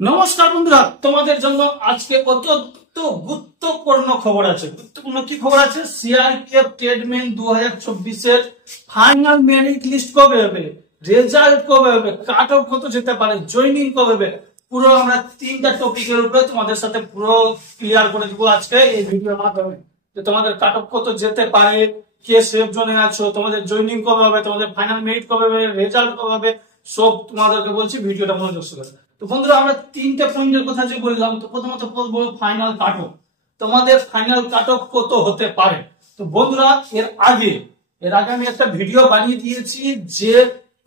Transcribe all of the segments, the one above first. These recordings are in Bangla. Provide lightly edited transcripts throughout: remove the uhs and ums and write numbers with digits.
নমস্কার বন্ধুরা, তোমাদের জন্য আজকে অত্যন্ত গুরুত্বপূর্ণ খবর আছে। গুরুত্বপূর্ণ কি খবর আছে? সিআরপিএফ ট্রেডমেন 2024 এর ফাইনাল মেরিট লিস্ট কবে হবে, রেজাল্ট কবে হবে, কাট অফ কত যেতে পারে, জয়েনিং কবে হবে, পুরো আমরা তিনটা টপিকের উপরে তোমাদের সাথে পুরো ক্লিয়ার করে দিব আজকে এই ভিডিওর মাধ্যমে। যে তোমাদের কাট অফ কত যেতে পারে, কে সেফ জোনে আছো, তোমাদের জয়েনিং কবে হবে, তোমাদের ফাইনাল মেরিট কবে হবে, রেজাল্ট কবে হবে, সব তোমাদেরকে বলছি, ভিডিওটা মনোযোগ সহকারে। তো বন্ধুরা, আমরা তিনটে পয়েন্টের কথা যে বললাম, তো প্রথমত বলবো ফাইনাল কাট অফ। তোমাদের ফাইনাল কাট অফ কত হতে পারে। তো বন্ধুরা, এর আগে আমি একটা ভিডিও বানিয়ে দিয়েছি যে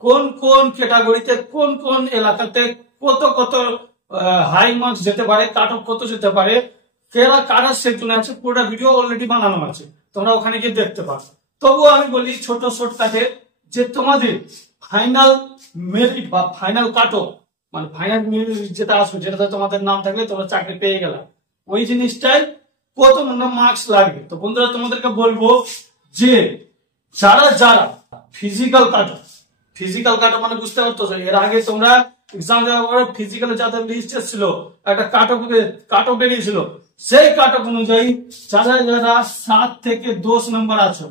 কোন কোন ক্যাটাগরিতে কোন কোন এলাকাতে কত কত হাই মার্কস যেতে পারে, কাট অফ কত যেতে পারে, কারা সেকশনে আছে, পুরোটা ভিডিও অলরেডি বানানো আছে, তোমরা ওখানে গিয়ে দেখতে পারো। তবুও আমি বলি ছোট শর্টকাটে যে তোমাদের ফাইনাল মেরিট বা ফাইনাল কাট অফ, মানে ফাইনাল মেরিট যেটা আসবে, যেটাতে তোমাদের নাম থাকলে তোমরা চাকরি পেয়ে গেলে, ওই জিনিসটাই কত মার্কস লাগবে। তো বন্ধুরা, তোমাদেরকে বলবো যে যারা যারা ফিজিক্যাল কাট অফ মানে বুঝতে পারতো, এর আগে তোমরা এক্সাম দেওয়ার পরে ফিজিক্যালে যাদের লিস্ট ছিল, একটা কাট অফ বেরিয়েছিল, সেই কাট অফ অনুযায়ী যারা যারা 7 থেকে 10 নম্বর আছো,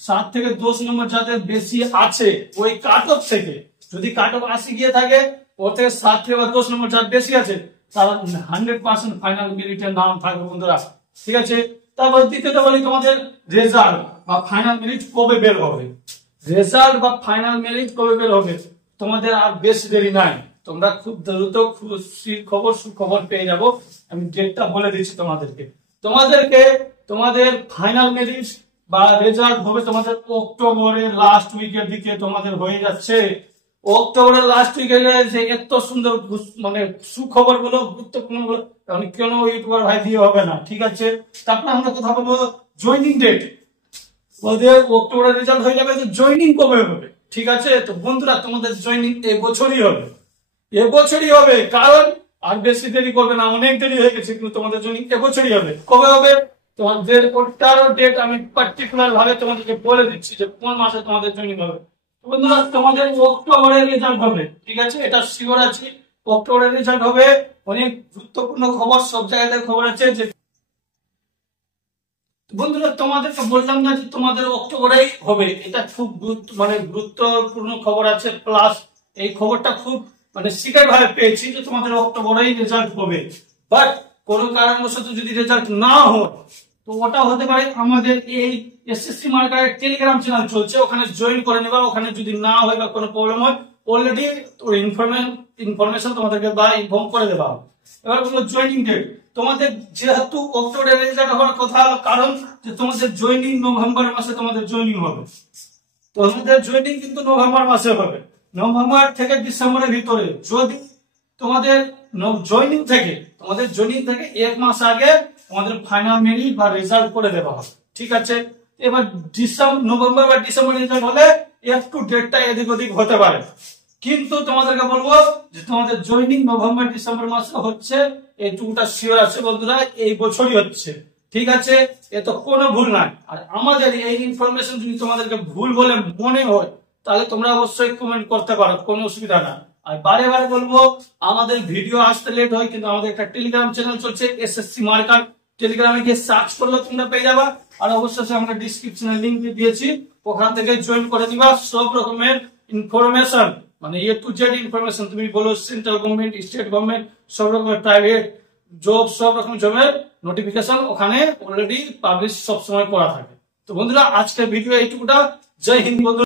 7 থেকে 10 নম্বর যাদের বেশি আছে, ওই কাট অফ থেকে যদি কাট অফ 80 গিয়ে থাকে, ওর থেকে 7 থেকে 10 নম্বর যারা বেশি আছে, তারা 100% ফাইনাল মেরিটের নাম থাকবে বন্ধুরা, ঠিক আছে। তারপর দ্বিতীয়টা বলি, তোমাদের রেজাল্ট বা ফাইনাল মেরিট কবে বের হবে। রেজাল্ট বা ফাইনাল মেরিট কবে বের হবে, তোমাদের আর বেশি দেরি নাই, তোমরা খুব দ্রুত খুশি খবর সুখবর পেয়ে যাবো। আমি ডেটটা বলে দিচ্ছি তোমাদের ফাইনাল মেরিট বা রেজাল্ট হবে তোমাদের অক্টোবরের লাস্ট উইকের দিকে তোমাদের হয়ে যাচ্ছে। অক্টোবরের লাস্ট উইকে এত সুন্দর মানে সুখবর গুলো, গুরুত্বপূর্ণ গুলো কেন ইউটিউবার ভাই দিয়ে হবে না, ঠিক আছে। তারপরে আমরা কথা বলবো জয়েনিং ডেট। ওদের অক্টোবরের রেজাল্ট হয়ে যাবে, জয়েনিং কবে হবে, ঠিক আছে। তো বন্ধুরা, তোমাদের জয়েনিং এবছরই হবে, কারণ আর বেশি দেরি করবে না, অনেক দেরি হয়ে গেছে, কিন্তু তোমাদের জয়েনিং এবছরই হবে। কবে হবে তোমাদের ওটারও ডেট আমি পার্টিকুলার ভাবে তোমাদেরকে বলে দিচ্ছি যে কোন মাসে তোমাদের জয়েনিং হবে। বন্ধুরা, তোমাদের অক্টোবরের রেজাল্ট হবে, ঠিক আছে, এটা শিওর আছি, অক্টোবরের রেজাল্ট হবে। অনেক গুরুত্বপূর্ণ খবর, সব জায়গাতে খবর আছে যে বন্ধুরা, তোমাদেরকে বললাম না যে তোমাদের অক্টোবরেই হবে, এটা খুব গুরুত্বপূর্ণ খবর আছে। প্লাস এই খবরটা খুব সিক্রেট ভাবে পেয়েছি যে তোমাদের অক্টোবরেই রেজাল্ট হবে। বাট কোনো কারণবশত যদি রেজাল্ট না হয়, তো ওটা হতে পারে আমাদের এই এসএসসি মার্কারের টেলিগ্রাম চ্যানেল চলছে, ওখানে জয়েন করে নেবা। ওখানে যদি না হয় বা কোনো প্রবলেম হয়, অলরেডি ইনফরমেশন তোমাদেরকে বা ইনফর্ম করে দেওয়া হবে। এবার বলবো জয়েনিং ডেট। তোমাদের যেহেতু অক্টোবরের রেজাল্ট হওয়ার কথা, কারণ যে তোমাদের জয়েনিং নভেম্বর মাসে তোমাদের জয়েনিং হবে। তোমাদের জয়েনিং কিন্তু নভেম্বর মাসে হবে, নভেম্বর থেকে ডিসেম্বরের ভিতরে। যদি তোমাদের জয়েনিং থেকে 1 মাস আগে তোমাদের ফাইনাল মেরিট বা রেজাল্ট করে দেওয়া হবে, ঠিক আছে। এবার নভেম্বর বা ডিসেম্বর রেজাল্ট হলে একটু ডেটটা এদিক ওদিক হতে পারে, কিন্তু তোমাদেরকে বলবো যে তোমাদের জয়েনিং নভেম্বর ডিসেম্বর মাসে হচ্ছে, এইটুকুটা শিওর আছে বন্ধুরা, এই বছরই হচ্ছে, ঠিক আছে। এ তো কোনো ভুল নাই। আর আমাদের এই ইনফরমেশন যদি তোমাদেরকে ভুল বলে মনে হয়, তাহলে তোমরা অবশ্যই কমেন্ট করতে পারো, কোনো অসুবিধা না। আর বারে বারে বলবো, আমাদের ভিডিও আসতে লেট হয়, কিন্তু আমাদের একটা টেলিগ্রাম চ্যানেল চলছে এসএসসি মার্কার, টেলিগ্রামে গিয়ে সার্চ করলে তোমরা পেয়ে যাবা। আর অবশ্যই আমরা ডিসক্রিপশনে লিংক দিয়েছি, ওখান থেকে জয়েন করে নিবা। সব রকমের ইনফরমেশন, মানে এ টু জেড ইনফরমেশন, তুমি বলো সেন্ট্রাল গভর্নমেন্ট, স্টেট গভর্নমেন্ট, সব রকমের প্রাইভেট জব, সব রকম জবের নোটিফিকেশন ওখানে অলরেডি পাবলিশ সবসময় করা থাকে। তো বন্ধুরা, আজকের ভিডিও এইটুকুটা। জয় হিন্দ বন্ধুরা।